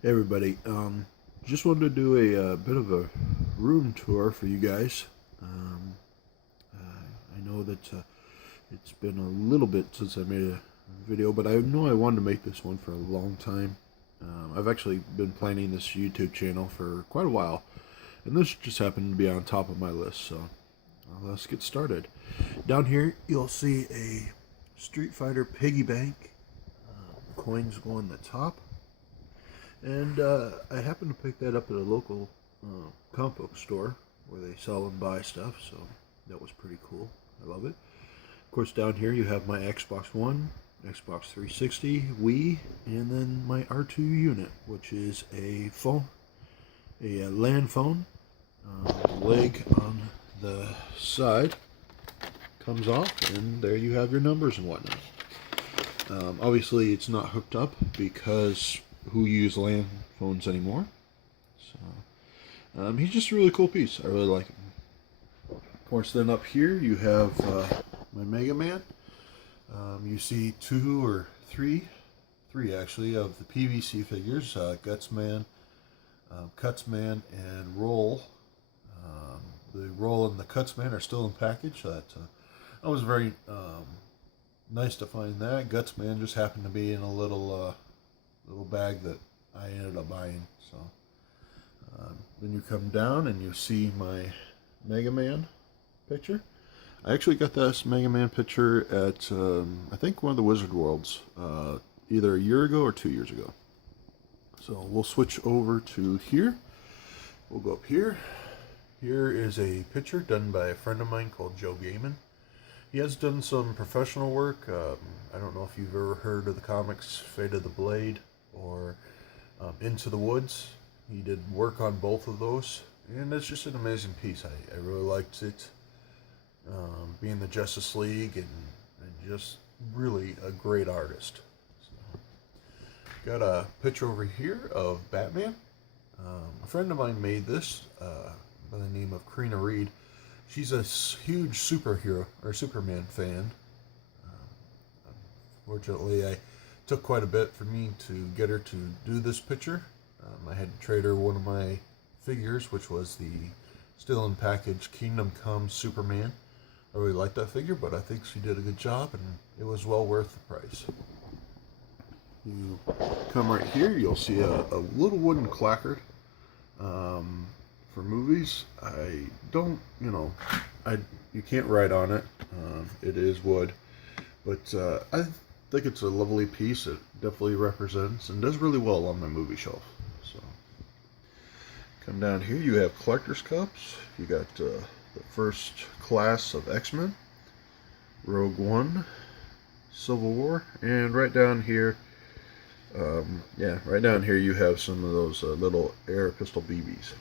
Hey everybody, just wanted to do a, bit of a room tour for you guys. Um, I know that it's been a little bit since I made a video, but I know I wanted to make this one for a long time. I've actually been planning this YouTube channel for quite a while, and this just happened to be on top of my list, so let's get started. Down here, you'll see a Street Fighter piggy bank. Coins go on the top. And I happened to pick that up at a local comic book store where they sell and buy stuff, so that was pretty cool. I love it. Of course, down here you have my Xbox One, Xbox 360, Wii, and then my R2 unit, which is a phone, a land phone. The leg on the side comes off, and there you have your numbers and whatnot. Obviously, it's not hooked up because who use land phones anymore. So he's just a really cool piece. I really like him. Of course, then up here you have my Mega Man. You see three actually, of the PVC figures: Gutsman, Cutsman, and Roll. The Roll and the Cutsman are still in package. So that was very nice to find that. Gutsman just happened to be in a little bag that I ended up buying. So then you come down and you see my Mega Man picture. I actually got this Mega Man picture at I think one of the Wizard Worlds, either a year ago or 2 years ago. So we'll switch over to here. We'll go up here. Here is a picture done by a friend of mine called Joe Gaiman. He has done some professional work. I don't know if you've ever heard of the comics Fate of the Blade or Into the Woods. He did work on both of those, and it's just an amazing piece. I really liked it. Being the Justice League and just really a great artist. So, got a picture over here of Batman. A friend of mine made this by the name of Karina Reed. She's a huge superhero or Superman fan. Fortunately, I took quite a bit for me to get her to do this picture. I had to trade her one of my figures, which was the still in package Kingdom Come Superman. I really liked that figure, but I think she did a good job, and it was well worth the price. You come right here, you'll see a little wooden placard for movies. I don't, you can't write on it. It is wood, but I think it's a lovely piece. It definitely represents and does really well on my movie shelf. So, come down here, you have collector's cups. You got the first class of X-Men, Rogue One, Civil War, and right down here, right down here you have some of those little air pistol BBs.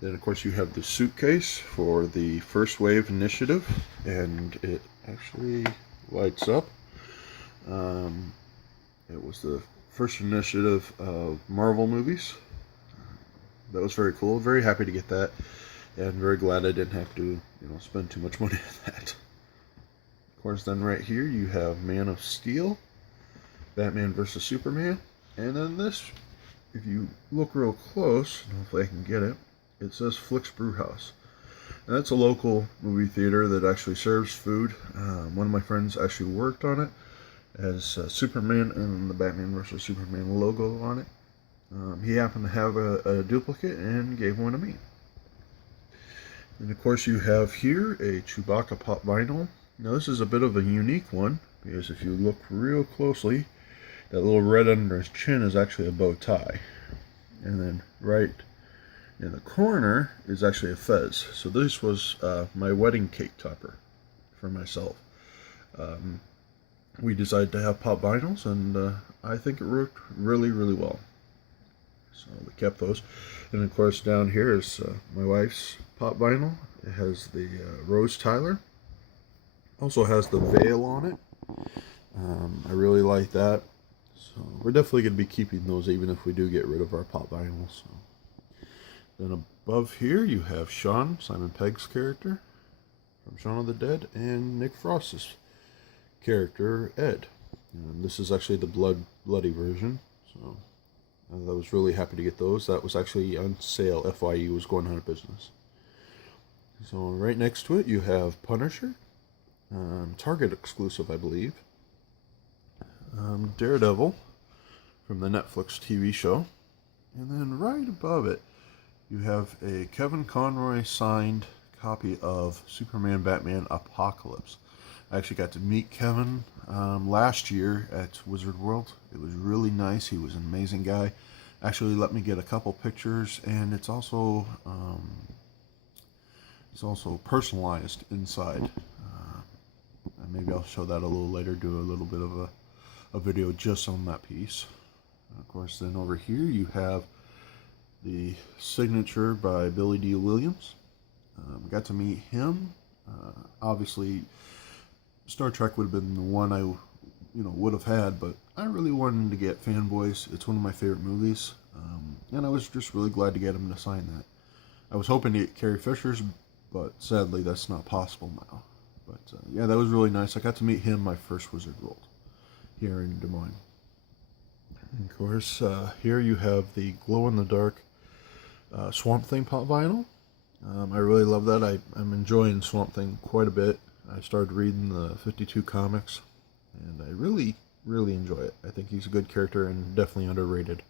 Then, of course, you have the suitcase for the First Wave Initiative, and it actually lights up. It was the first initiative of Marvel movies. That was very cool. Very happy to get that, and very glad I didn't have to, spend too much money on that. Of course, then right here you have Man of Steel, Batman vs. Superman, and then this, if you look real close, hopefully I can get it, it says Flicks Brewhouse. And that's a local movie theater that actually serves food. One of my friends actually worked on it as Superman and the Batman vs. Superman logo on it. He happened to have a duplicate and gave one to me. And of course you have here a Chewbacca Pop Vinyl. Now this is a bit of a unique one, because if you look real closely, that little red under his chin is actually a bow tie. And then right in the corner is actually a fez. So this was my wedding cake topper for myself. We decided to have pop vinyls, and I think it worked really, really well. So we kept those. And of course down here is my wife's pop vinyl. It has the Rose Tyler. Also has the veil on it. I really like that. So we're definitely going to be keeping those even if we do get rid of our pop vinyls. So. Then above here you have Sean, Simon Pegg's character from Shaun of the Dead, and Nick Frost's character, Ed. And this is actually the bloody version. So I was really happy to get those. That was actually on sale. FYE was going out of business. So right next to it you have Punisher, Target exclusive, I believe. Daredevil from the Netflix TV show. And then right above it, you have a Kevin Conroy signed copy of Superman Batman Apocalypse. I actually got to meet Kevin last year at Wizard World. It was really nice. He was an amazing guy. Actually let me get a couple pictures, and it's also personalized inside. And maybe I'll show that a little later, do a little bit of a video just on that piece. Of course, then over here you have the signature by Dee Williams. Got to meet him. Obviously, Star Trek would have been the one I would have had, but I really wanted to get Fanboys. It's one of my favorite movies, and I was just really glad to get him to sign that. I was hoping to get Carrie Fisher's, but sadly that's not possible now. But yeah, that was really nice. I got to meet him my first Wizard World here in Des Moines. And of course, here you have the glow-in-the-dark Swamp Thing Pop Vinyl. I really love that. I'm enjoying Swamp Thing quite a bit. I started reading the 52 comics, and I really, really enjoy it. I think he's a good character and definitely underrated.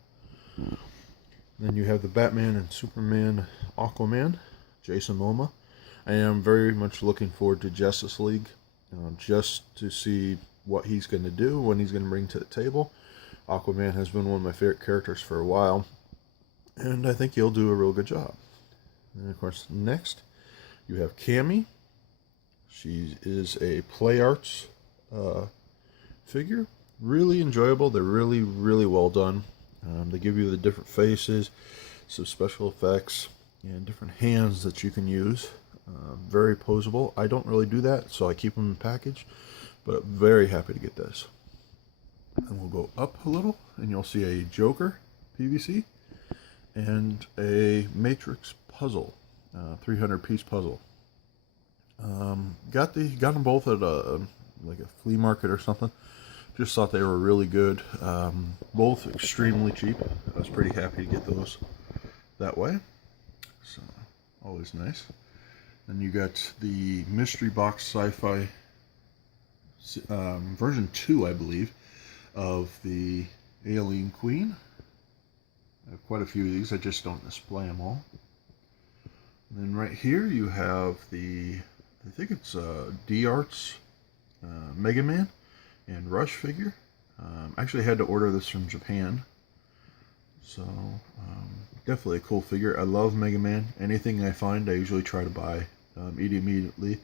Then you have the Batman and Superman Aquaman, Jason Momoa. I am very much looking forward to Justice League, just to see what he's going to do, what he's going to bring to the table. Aquaman has been one of my favorite characters for a while, and I think he'll do a real good job. And of course, next you have Cammy. She is a Play Arts figure. Really enjoyable. They're really, really well done. They give you the different faces, some special effects, and different hands that you can use. Very posable. I don't really do that, so I keep them in package, but very happy to get this. And we'll go up a little, and you'll see a Joker PVC and a Matrix puzzle, 300-piece puzzle. Got them both at like a flea market or something. Just thought they were really good. Both extremely cheap. I was pretty happy to get those that way. So always nice. Then you got the Mystery Box Sci-Fi version 2, I believe, of the Alien Queen. I have quite a few of these. I just don't display them all. And then right here you have the, I think it's D Arts Mega Man and Rush figure. Actually, I had to order this from Japan, so definitely a cool figure. I love Mega Man. Anything I find, I usually try to buy immediately.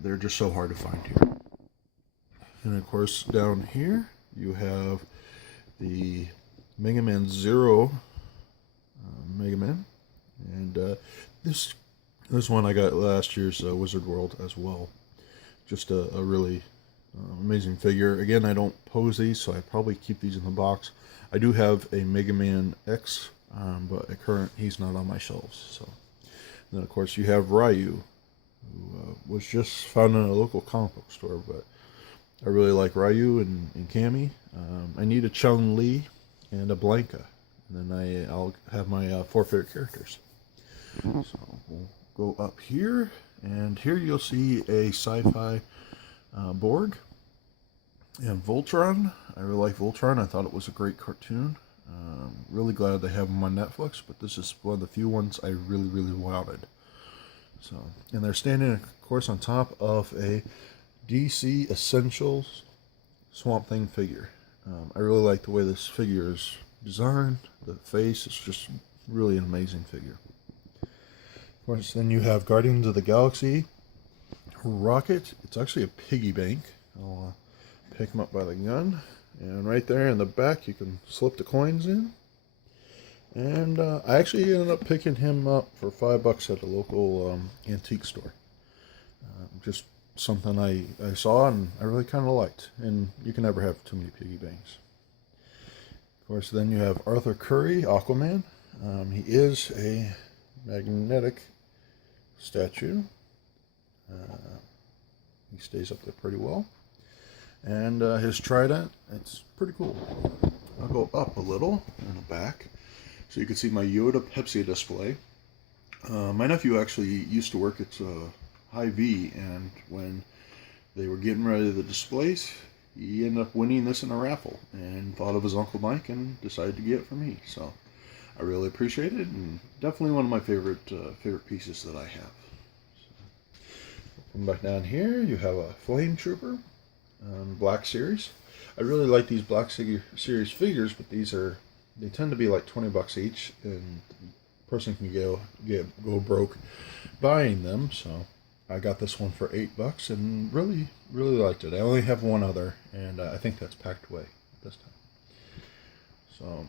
They're just so hard to find here. And of course, down here you have the Mega Man Zero Mega Man, and this one I got last year's Wizard World as well. Just a really amazing figure. Again, I don't pose these, so I probably keep these in the box. I do have a Mega Man X, but at current he's not on my shelves. So, and then of course you have Ryu, who was just found in a local comic book store, but I really like Ryu and Cammy. I need a Chun-Li and a Blanca, and then I'll have my 4 favorite characters. So we'll go up here, and here you'll see a sci-fi Borg and Voltron. I really like Voltron. I thought it was a great cartoon. Really glad they have them on Netflix, but this is one of the few ones I really, really wanted. So, and they're standing, of course, on top of a DC Essentials Swamp Thing figure. I really like the way this figure is designed. The face is just really an amazing figure. Of course, then you have Guardians of the Galaxy Rocket. It's actually a piggy bank. I'll pick him up by the gun, and right there in the back you can slip the coins in. And I actually ended up picking him up for $5 at a local antique store. Just something I saw and I really kind of liked, and you can never have too many piggy banks. Of course, then you have Arthur Curry, Aquaman. He is a magnetic statue. He stays up there pretty well, and his trident, it's pretty cool. I'll go up a little in the back so you can see my Yoda Pepsi display. My nephew actually used to work at Hy-Vee, and when they were getting ready to the displays, he ended up winning this in a raffle and thought of his Uncle Mike and decided to get it for me. So I really appreciate it, and definitely one of my favorite pieces that I have. Come back down here, you have a Flame Trooper, Black Series. I really like these Black Series figures, but they tend to be like 20 bucks each, and the person can go broke buying them. So I got this one for $8 and really liked it. I only have one other, and I think that's packed away at this time. So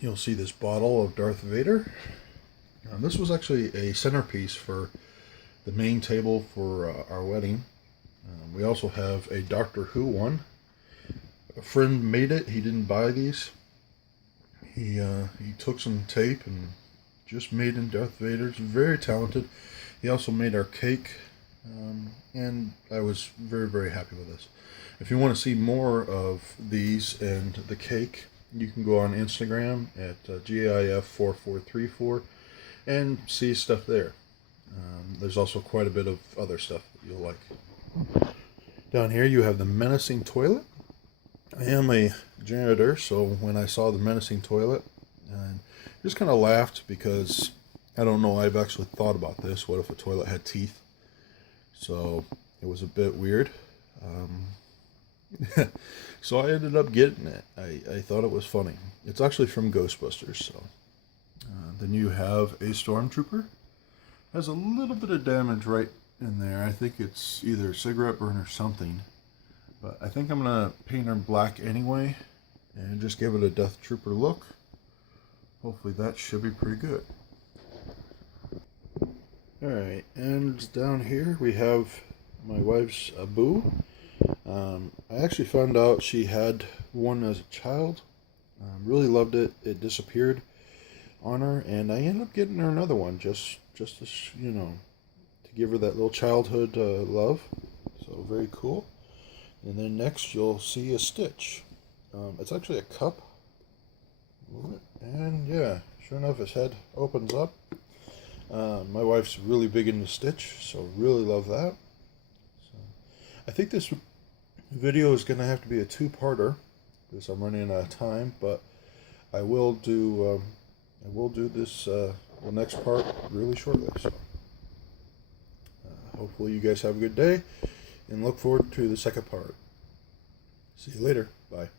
you'll see this bottle of Darth Vader. This was actually a centerpiece for the main table for our wedding. We also have a Doctor Who one. A friend made it. He didn't buy these. He took some tape and just made in Darth Vader. He's very talented. He also made our cake, and I was very happy with this. If you want to see more of these and the cake, you can go on Instagram at GIF4434 and see stuff there. There's also quite a bit of other stuff that you'll like. Down here you have the menacing toilet. I am a janitor, so when I saw the menacing toilet, I just kind of laughed because I don't know, I've actually thought about this. What if a toilet had teeth? So it was a bit weird. So I ended up getting it. I thought it was funny. It's actually from Ghostbusters. So then you have a stormtrooper. Has a little bit of damage right in there. I think it's either a cigarette burn or something. But I think I'm going to paint her black anyway and just give it a Death Trooper look. Hopefully that should be pretty good. Alright, and down here we have my wife's Boo. I actually found out she had one as a child. Really loved it. It disappeared on her, and I ended up getting her another one just to, you know, to give her that little childhood love. So very cool. And then next you'll see a Stitch. It's actually a cup. And yeah, sure enough, his head opens up. My wife's really big into Stitch, so really love that. So I think this video is going to have to be a two-parter because I'm running out of time, but I will do this the next part really shortly. So hopefully you guys have a good day, and look forward to the second part. See you later. Bye.